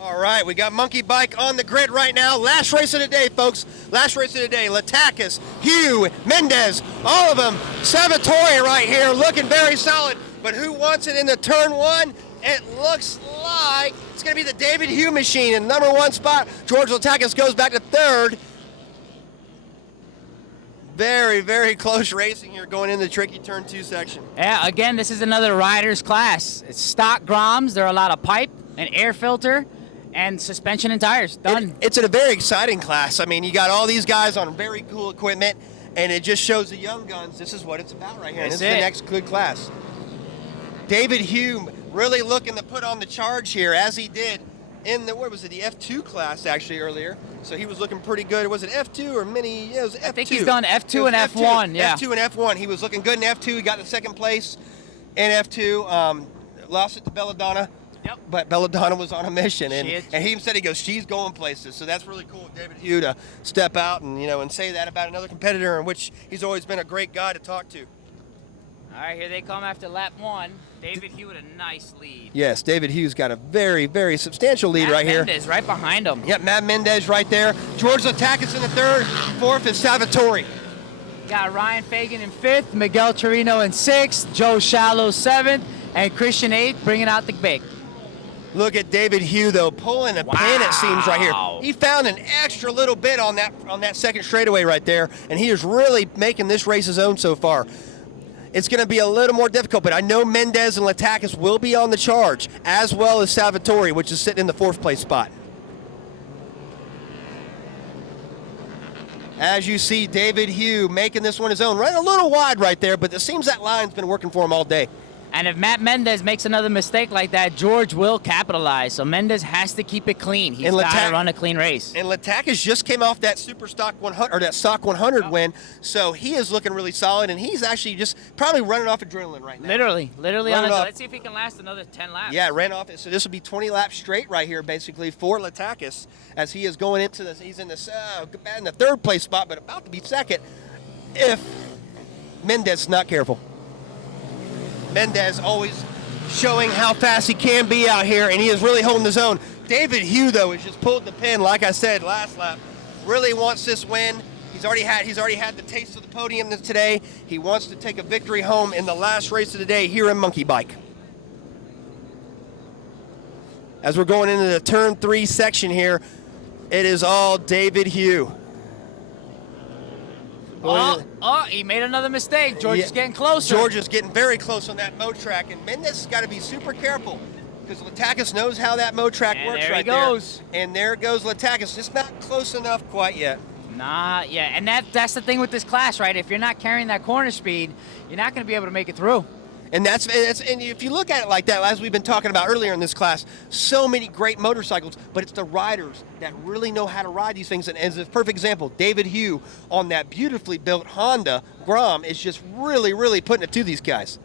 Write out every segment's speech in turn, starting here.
All right, we got Monkey Bike on the grid right now. Last race of the day, folks. Last race of the day. Latakis, Hume, Mendez, all of them. Salvatori right here, looking very solid. But who wants it in the turn one? It looks like it's going to be the David Hume machine in number one spot. George Latakis goes back to third. Very, very close racing here going into the tricky turn two section. Yeah, again, this is another rider's class. It's stock Groms. There are a lot of pipe, an air filter, and suspension and tires. Done. It's a very exciting class. I mean, you got all these guys on very cool equipment, and it just shows the young guns. This is what it's about right here. This is the next good class. David Hume really looking to put on the charge here, as he did in the, what was it, the F2 class actually earlier. So he was looking pretty good. Was it F2 or mini? Yeah, it was F2. I think he's done F2 and F1, yeah. F2 and F1. He was looking good in F2. He got the second place in F2. Lost it to Belladonna. Yep. But Belladonna was on a mission, and he said, he goes, she's going places. So that's really cool of David Hume to step out and, you know, and say that about another competitor in which he's always been a great guy to talk to. All right, here they come after lap one. David Hume with a nice lead. Yes, David Hume's got a very, very substantial lead right here. Mendez right behind him. Yep, Matt Mendez right there. George Latakis in the third. Fourth is Salvatori. Got Ryan Fagan in fifth, Miguel Torino in sixth, Joe Shallow seventh, and Christian eighth, bringing out the big. Look at David Hume, though, pulling a pin, it seems, right here. He found an extra little bit on that second straightaway right there, and he is really making this race his own so far. It's going to be a little more difficult, but I know Mendez and Latakis will be on the charge, as well as Salvatori, which is sitting in the fourth place spot. As you see, David Hume making this one his own. Right a little wide right there, but it seems that line's been working for him all day. And if Matt Mendez makes another mistake like that, George will capitalize. So Mendez has to keep it clean. He's got to run a clean race. And Latakis just came off that Super Stock 100 or that Stock 100 win, so he is looking really solid. And he's actually just probably running off adrenaline right now. Literally on it. Let's see if he can last another 10 laps. Yeah, ran off it. So this will be 20 laps straight right here, basically, for Latakis, as he is going into this. He's in the third place spot, but about to be second if Mendez is not careful. Mendez always showing how fast he can be out here, and he is really holding his own. David Hume, though, has just pulled the pin, like I said last lap. Really wants this win. He's already had the taste of the podium today. He wants to take a victory home in the last race of the day here in Monkey Bike. As we're going into the turn 3 section here, it is all David Hume. He made another mistake. George is getting closer. George is getting very close on that mow track, and Mendez has got to be super careful because Latakis knows how that mow track works right there. There he goes. And there goes Latakis. Just not close enough quite yet. Not yet. And that's the thing with this class, right? If you're not carrying that corner speed, you're not going to be able to make it through. And and if you look at it like that, as we've been talking about earlier in this class, so many great motorcycles, but it's the riders that really know how to ride these things. And as a perfect example, David Hume on that beautifully built Honda Grom is just really, really putting it to these guys.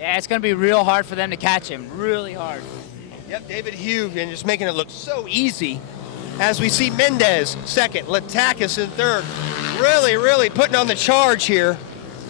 Yeah, it's going to be real hard for them to catch him. Really hard. Yep, David Hume, and just making it look so easy. As we see Mendez second, Latakis in third. Really, really putting on the charge here.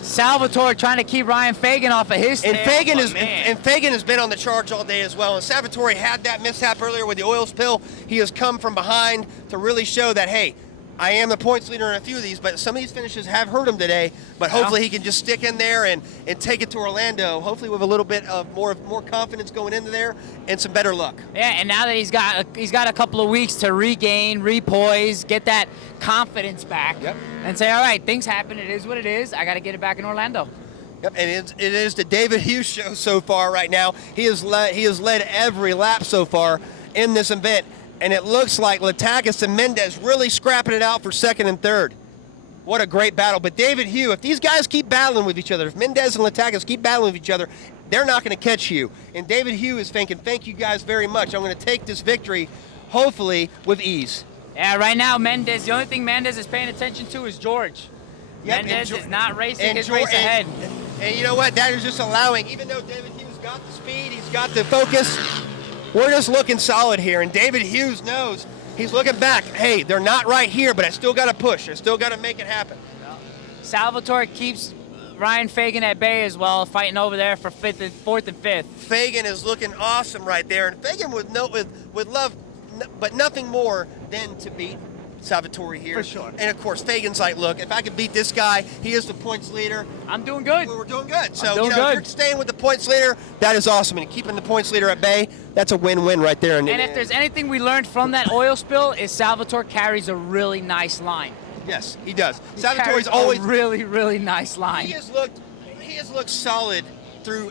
Salvatore trying to keep Ryan Fagan off of his tail. And Fagan has been on the charge all day as well. And Salvatore had that mishap earlier with the oil spill. He has come from behind to really show that, hey, I am the points leader in a few of these, but some of these finishes have hurt him today. But hopefully he can just stick in there and take it to Orlando, hopefully with a little bit of more confidence going into there and some better luck. Yeah, and now that he's got a couple of weeks to regain, repoise, get that confidence back, and say, all right, things happen. It is what it is. I got to get it back in Orlando. Yep, and it is the David Hume show so far right now. He has led every lap so far in this event. And it looks like Latakis and Mendez really scrapping it out for second and third. What a great battle. But David Hume, if these guys keep battling with each other, if Mendez and Latakis keep battling with each other, they're not going to catch you. And David Hume is thinking, thank you guys very much. I'm going to take this victory, hopefully, with ease. Yeah, right now, Mendez, the only thing Mendez is paying attention to is George. Yep, Mendez is not racing his race ahead. And you know what? That is just allowing, even though David Hume's got the speed, he's got the focus, we're just looking solid here, and David Hume knows he's looking back. Hey, they're not right here, but I still got to push. I still got to make it happen. Salvatore keeps Ryan Fagan at bay as well, fighting over there for fourth and fifth. Fagan is looking awesome right there, and Fagan would love but nothing more than to beat Salvatori here. For sure. And of course, Fagan's like, look, if I can beat this guy, he is the points leader. I'm doing good. We're doing good. So, doing if good. you're staying with the points leader, that is awesome. And keeping the points leader at bay, that's a win-win right there. And if there's anything we learned from that oil spill, is Salvatore carries a really nice line. Yes, he does. He Salvatore's carries always a really, really nice line. He has looked solid through.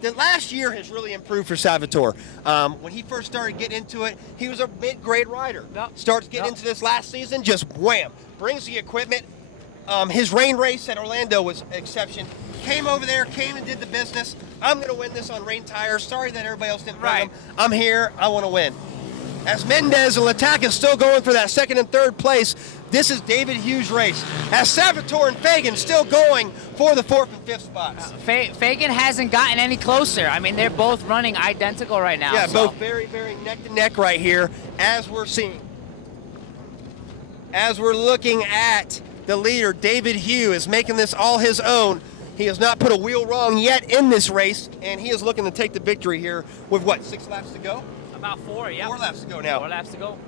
The last year has really improved for Salvatore. When he first started getting into it, he was a mid-grade rider. Yep. Starts getting into this last season, just wham, brings the equipment. His rain race at Orlando was an exception. Came over there, came and did the business. I'm going to win this on rain tires. Sorry that everybody else didn't run them. I'm here. I want to win. As Mendez and Lataka is still going for that second and third place, this is David Hughes' race. As Salvatore and Fagan still going for the fourth and fifth spots. Fagan hasn't gotten any closer. I mean, they're both running identical right now. Yeah, so. both very, very neck to neck right here, as we're seeing. As we're looking at the leader, David Hughes is making this all his own. He has not put a wheel wrong yet in this race, and he is looking to take the victory here with what, 6 laps to go? About 4, yeah. 4 laps to go now. 4 laps to go.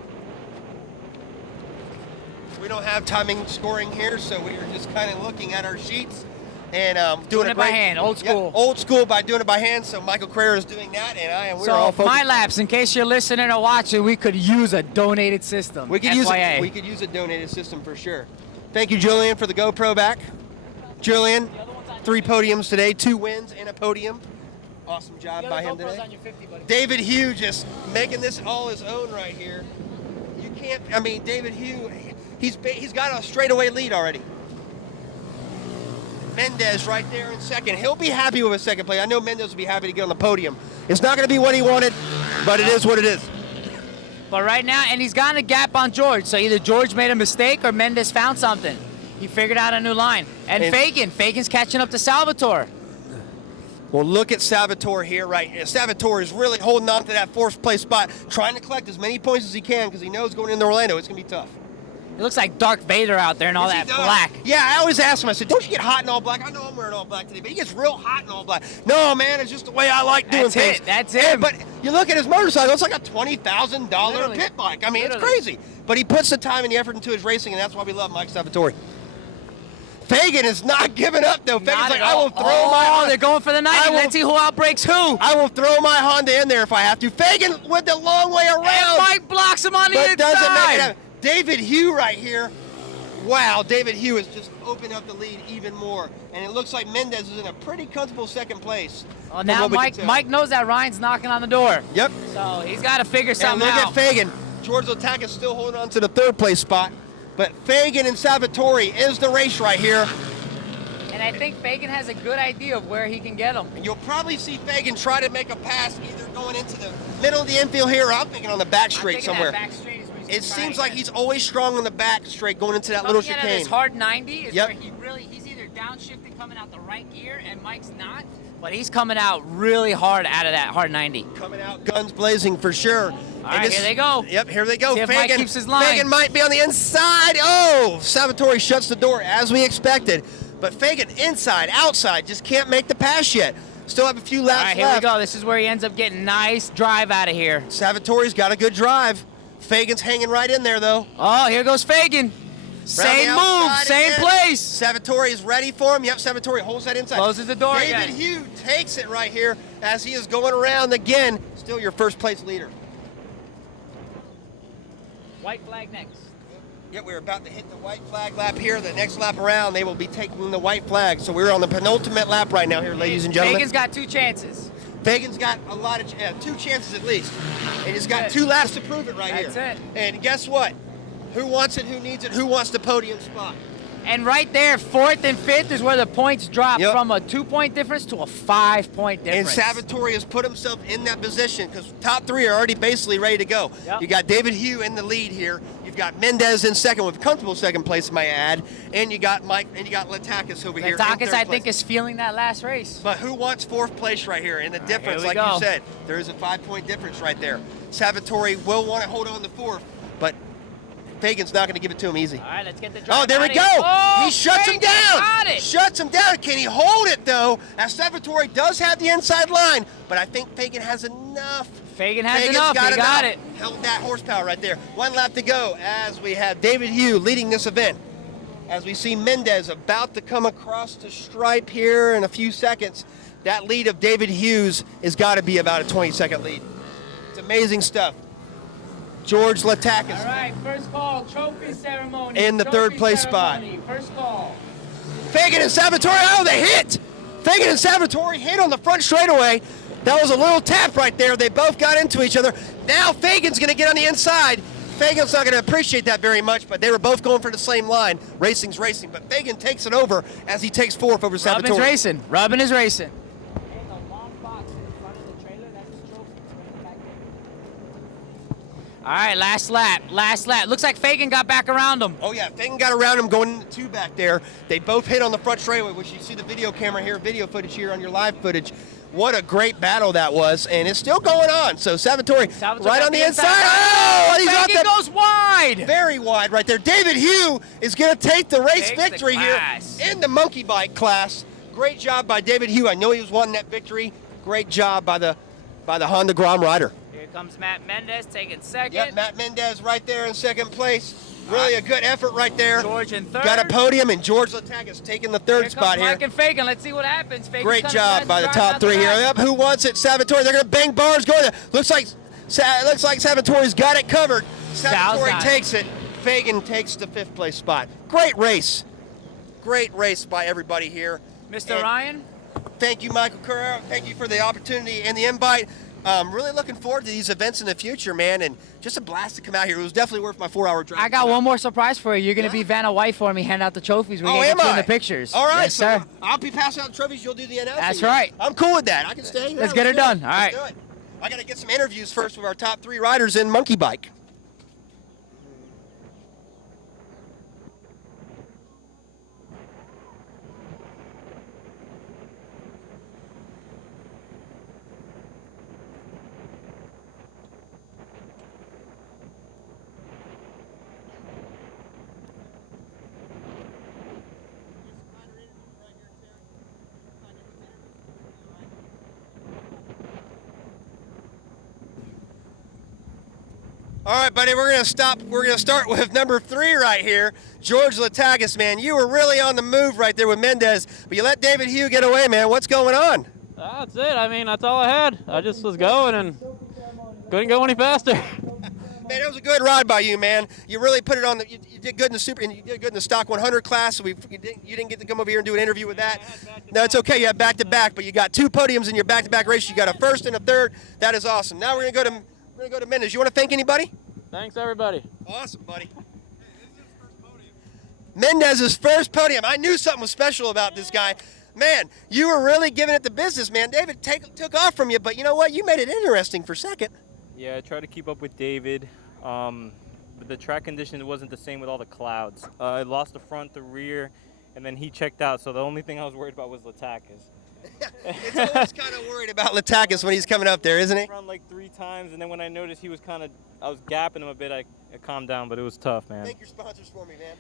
We don't have timing scoring here, so we are just kind of looking at our sheets and doing it by hand, old school. Yep, old school by doing it by hand. So Michael Carrera is doing that, and we're all focused. My laps, in case you're listening or watching, we could use a donated system. We could FYI. we could use a donated system for sure. Thank you, Julian, for the GoPro back. Julian, 3 podiums today, 2 wins and a podium. Awesome job by him today. On your 50, buddy. David Hughes just making this all his own right here. You can't. I mean, David Hughes. He's got a straightaway lead already. Mendez right there in second. He'll be happy with a second place. I know Mendez will be happy to get on the podium. It's not going to be what he wanted, but it is what it is. But right now, and he's got a gap on George. So either George made a mistake or Mendez found something. He figured out a new line. And Fagan's catching up to Salvatore. Well, look at Salvatore here, right? Salvatore is really holding on to that fourth place spot, trying to collect as many points as he can because he knows going into Orlando it's going to be tough. It looks like Darth Vader out there in all that black. Yeah, I always ask him, I said, don't you get hot in all black? I know I'm wearing all black today, but he gets real hot in all black. No, man, it's just the way I like doing things. That's him. But you look at his motorcycle, it's like a $20,000 pit bike. I mean, it's crazy. But he puts the time and the effort into his racing, and that's why we love Mike Salvatori. Fagan is not giving up, though. Fagan's like, I will throw my Honda. They're going for the 90. Let's see who outbreaks who. I will throw my Honda in there if I have to. Fagan went the long way around. And Mike blocks him on the inside. Doesn't make it happen. David Hughes right here. Wow, David Hughes has just opened up the lead even more. And it looks like Mendez is in a pretty comfortable second place. Well, now Mike knows that Ryan's knocking on the door. Yep. So he's got to figure something out. out. And look at Fagan. George Lataka is still holding on to the third place spot. But Fagan and Salvatori is the race right here. And I think Fagan has a good idea of where he can get him. And you'll probably see Fagan try to make a pass either going into the middle of the infield here or I'm thinking on the back straight somewhere. That back straight is where it seems like he's always strong on the back straight going into that little chicane. This hard 90 is where he's either downshifted coming out the right gear and Mike's not, but he's coming out really hard out of that hard 90. Coming out guns blazing for sure. All right, here they go. Yep, here they go. See if Mike keeps his line. Fagan might be on the inside. Oh, Salvatori shuts the door as we expected. But Fagan inside, outside, just can't make the pass yet. Still have a few laps left. All right, here we go. This is where he ends up getting nice drive out of here. Salvatori's got a good drive. Fagan's hanging right in there, though. Oh, here goes Fagan. Same move, same place. Salvatori is ready for him. Yep, Salvatori holds that inside. Closes the door David again. Hughes takes it right here as he is going around again. Still your first place leader. White flag next. Yeah, we're about to hit the white flag lap here. The next lap around, they will be taking the white flag. So we're on the penultimate lap right now here, ladies and gentlemen. Fagan's got 2 chances. Fagan's got a lot of 2 chances at least. And he's got 2 laps to prove it right here. That's it. And guess what? Who wants it? Who needs it? Who wants the podium spot? And right there, 4th and 5th is where the points drop from a 2-point difference to a 5-point difference. And Salvatori has put himself in that position because top 3 are already basically ready to go. Yep. You got David Hughes in the lead here. You've got Mendez in second with comfortable second place, may I add. And you got Mike and you got Latakis over here. Latakis, I think, is feeling that last race. But who wants 4th place right here? And the difference, like you said, there is a 5-point difference right there. Salvatori will want to hold on to 4th, but Fagan's not going to give it to him easy. All right, let's get the drive. Oh, there we go. Oh, He shuts him Fagan down. got it. Shuts him down. Can he hold it, though? As Salvatori does have the inside line, but I think Fagan has enough. Fagan has Fagan's enough. He got it. Held that horsepower right there. 1 lap to go as we have David Hume leading this event. As we see Mendez about to come across the stripe here in a few seconds. That lead of David Hughes has got to be about a 20-second lead. It's amazing stuff. George Latakis. All right, first call, trophy ceremony. In the third place spot. First call. Fagan and Salvatori, oh, they hit! Fagan and Salvatori hit on the front straightaway. That was a little tap right there. They both got into each other. Now Fagan's going to get on the inside. Fagan's not going to appreciate that very much, but they were both going for the same line. Racing's racing, but Fagan takes it over as he takes fourth over Salvatori. Robin's racing. Robin is racing. All right, last lap. Last lap. Looks like Fagan got back around him. Oh, yeah, Fagan got around him going into 2 back there. They both hit on the front straightaway, which you see the video camera here, video footage here on your live footage. What a great battle that was, and it's still going on. So Salvatori right on the inside. Oh, he's out Fagan there. goes wide. Very wide right there. David Hume is going to take the race Takes the victory here class. in the monkey bike class. Great job by David Hume. I know he was wanting that victory. Great job by the Honda Grom rider. Here comes Matt Mendez taking second. Yep, Matt Mendez right there in second place. Really a good effort right there. George in third. Got a podium, and George Latakis taking the third spot here. Mike and Fagan. Let's see what happens. Fagan's Great coming job fast, by the driving top out the 3 here. back. Yep, who wants it? Salvatori. They're going to bang bars going there. Looks like Salvatori's got it covered. Salvatori got it. takes it. Fagan takes the 5th place spot. Great race. Great race by everybody here. Mr. And Ryan. thank you, Michael Carrera. Thank you for the opportunity and the invite. Really looking forward to these events in the future, man, and just a blast to come out here. It was definitely worth my 4-hour drive. I got one more surprise for you. You're going to be Vanna White for me, hand out the trophies. We're going to am get you in I? the pictures. All right, yes, so sir. I'll be passing out the trophies. You'll do the announcing. That's right. I'm cool with that. I can stay. Let's get it done. All right. Let's do it. I got to get some interviews first with our top 3 riders in monkey bike. All right, buddy, we're going to stop. We're going to start with number 3 right here, George Latakis, man. You were really on the move right there with Mendez, but you let David Hume get away, man. What's going on? That's it. I mean, that's all I had. I just was going and couldn't go any faster. Man, it was a good ride by you, man. You really put it on. You did good in the super, and you did good in the stock 100 class. So you didn't get to come over here and do an interview with that. No, it's okay. You had back-to-back, but you got 2 podiums in your back-to-back race. You got a 1st and a 3rd. That is awesome. Now we're gonna go to Mendez. You want to thank anybody? Thanks, everybody. Awesome, buddy. Mendez's first podium. I knew something was special about this guy. Man, you were really giving it the business, man. David took off from you, but you know what? You made it interesting for second. Yeah, I tried to keep up with David. But the track condition wasn't the same with all the clouds. I lost the front, the rear, and then he checked out. So the only thing I was worried about was Latakis. It's always kind of worried about Latakis when he's coming up there, isn't he? Run like 3 times, and then when I noticed he was I was gapping him a bit, I calmed down, but it was tough, man. Thank your sponsors for me, man.